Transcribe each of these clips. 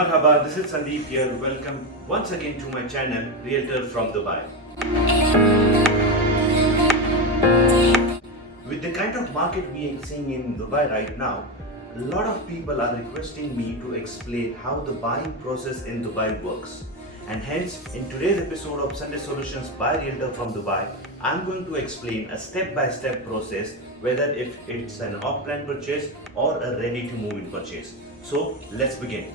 Marhaba, this is Sandeep here. Welcome once again to my channel, Realtor from Dubai. With the kind of market we are seeing in Dubai right now, a lot of people are requesting me to explain how the buying process in Dubai works. And hence, in today's episode of Sunday Solutions by Realtor from Dubai, I'm going to explain a step-by-step process, whether if it's an off-plan purchase or a ready-to-move-in purchase. So, let's begin.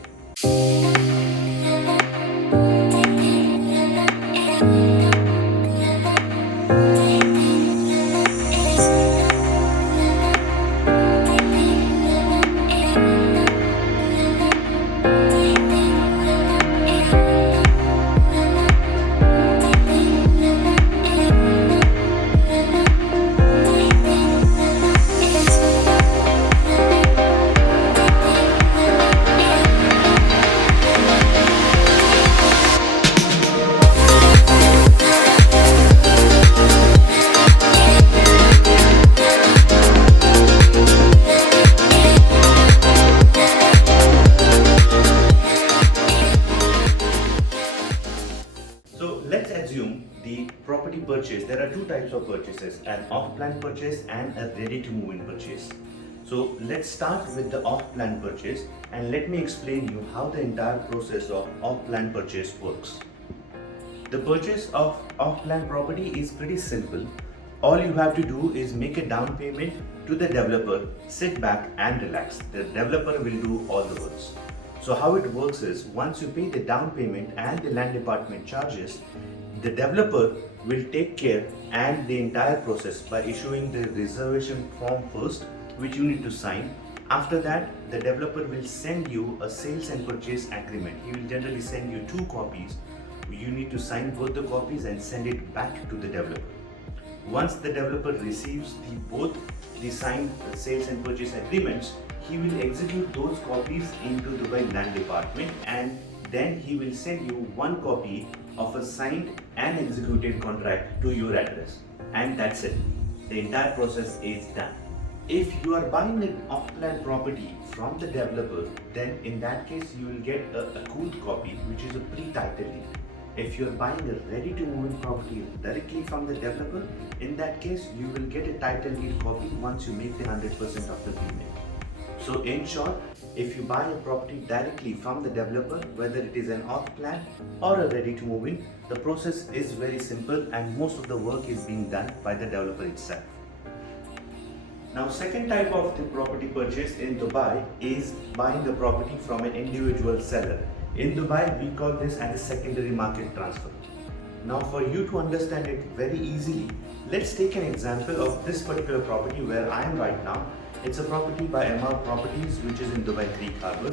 So let's assume the property purchase. There are two types of purchases, an off-plan purchase and a ready-to-move-in purchase. So let's start with the off-plan purchase and let me explain you how the entire process of off-plan purchase works. The purchase of off-plan property is pretty simple. All you have to do is make a down payment to the developer, sit back and relax. The developer will do all the works. So how it works is, once you pay the down payment and the land department charges, the developer will take care and the entire process by issuing the reservation form first, which you need to sign. After that, the developer will send you a sales and purchase agreement. He will generally send you 2 copies. You need to sign both the copies and send it back to the developer. Once the developer receives both the signed sales and purchase agreements, he will execute those copies into the Dubai Land Department, and then he will send you 1 copy of a signed and executed contract to your address. And that's it. The entire process is done. If you are buying an off-plan property from the developer, then in that case you will get a cool copy, which is a pre-title deed. If you are buying a ready-to-move-in property directly from the developer, in that case you will get a title deed copy once you make the 100% of the payment. So in short, if you buy a property directly from the developer, whether it is an off-plan or a ready-to-move-in, the process is very simple and most of the work is being done by the developer itself. Now, second type of the property purchase in Dubai is buying the property from an individual seller. In Dubai, we call this as a secondary market transfer. Now, for you to understand it very easily, let's take an example of this particular property where I am right now. It's a property by MR Properties, which is in Dubai Creek Harbour.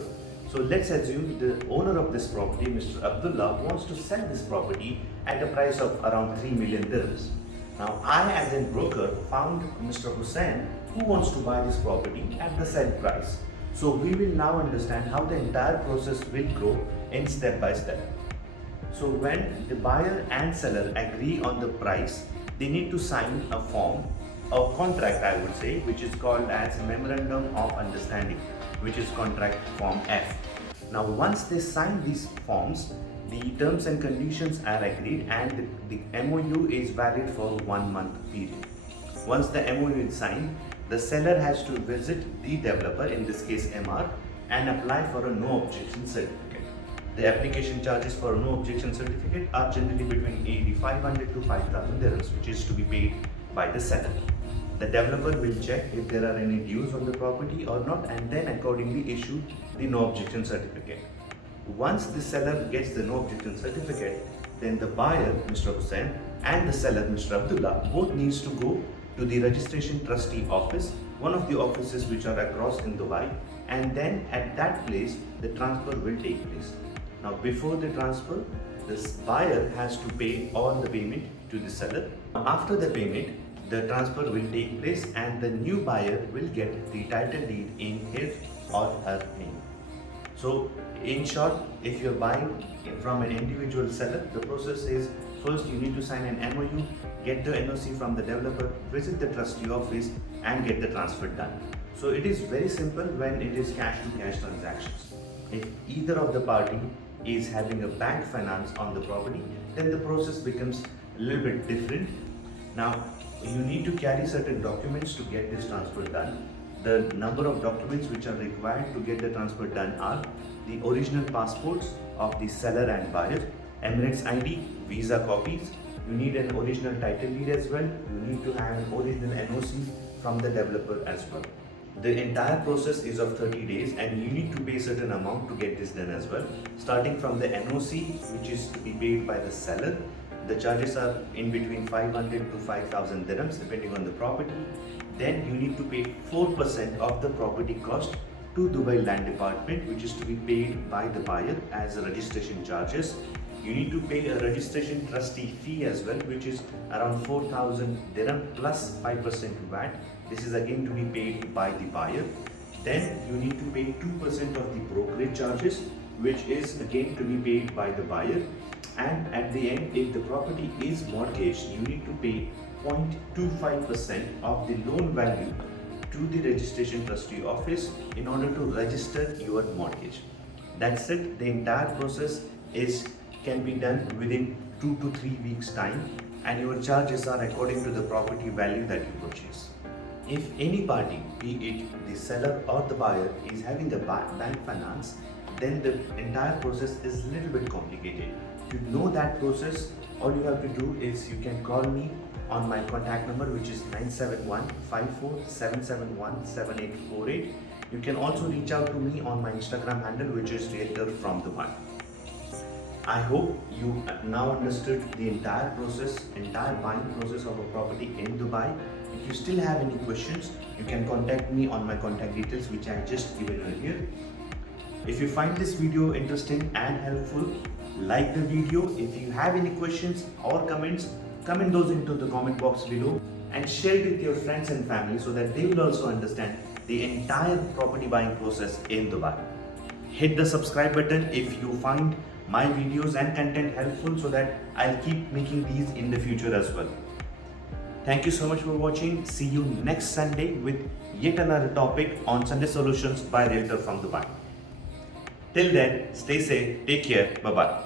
So let's assume the owner of this property, Mr. Abdullah, wants to sell this property at a price of around 3 million dirhams. Now, I as a broker found Mr. Hussain who wants to buy this property at the said price. So we will now understand how the entire process will go in step by step. So when the buyer and seller agree on the price, they need to sign a form, a contract I would say, which is called as Memorandum of Understanding, which is contract form F. Now once they sign these forms, the terms and conditions are agreed and the MOU is valid for 1 month period. Once the MOU is signed, the seller has to visit the developer, in this case MR, and apply for a no objection certificate. The application charges for a no objection certificate are generally between 8,500 to 5,000 dirhams, which is to be paid by the seller. The developer will check if there are any dues on the property or not, and then accordingly issue the no objection certificate. Once the seller gets the no objection certificate, then the buyer, Mr. Hussain, and the seller, Mr. Abdullah, both needs to go to the registration trustee office, one of the offices which are across in Dubai, and then at that place the transfer will take place. Now before the transfer, this buyer has to pay all the payment to the seller. After the payment, the transfer will take place and the new buyer will get the title deed in his or her name. So in short, if you're buying from an individual seller, the process is, first you need to sign an MOU, get the NOC from the developer, visit the trustee office and get the transfer done. So it is very simple when it is cash to cash transactions. If either of the party is having a bank finance on the property, then the process becomes a little bit different. Now, you need to carry certain documents to get this transfer done. The number of documents which are required to get the transfer done are the original passports of the seller and buyer, Emirates ID, visa copies. You need an original title deed as well. You need to have an original NOC from the developer as well. The entire process is of 30 days and you need to pay certain amount to get this done as well. Starting from the NOC, which is to be paid by the seller. The charges are in between 500 to 5,000 dirhams depending on the property. Then you need to pay 4% of the property cost to Dubai Land Department, which is to be paid by the buyer as a registration charges. You need to pay a registration trustee fee as well, which is around 4,000 dirham plus 5% VAT. This is again to be paid by the buyer. Then you need to pay 2% of the brokerage charges, which is again to be paid by the buyer. And at the end, if the property is mortgaged, you need to pay 0.25% of the loan value to the registration trustee office in order to register your mortgage. That's it. The entire process can be done within 2 to 3 weeks time, and your charges are according to the property value that you purchase. If any party, be it the seller or the buyer, is having the bank finance, then the entire process is a little bit complicated. To know that process, all you have to do is you can call me on my contact number, which is 971-54-771-7848. You can also reach out to me on my Instagram handle, which is Realtor from Dubai. I hope you now understood the entire buying process of a property in Dubai. If you still have any questions, you can contact me on my contact details, which I just given earlier. If you find this video interesting and helpful, like the video. If you have any questions or comments, comment those into the comment box below and share it with your friends and family so that they will also understand the entire property buying process in Dubai. Hit the subscribe button if you find my videos and content helpful so that I'll keep making these in the future as well. Thank you so much for watching. See you next Sunday with yet another topic on Sunday Solutions by Realtor from Dubai. Till then, stay safe, take care, bye-bye.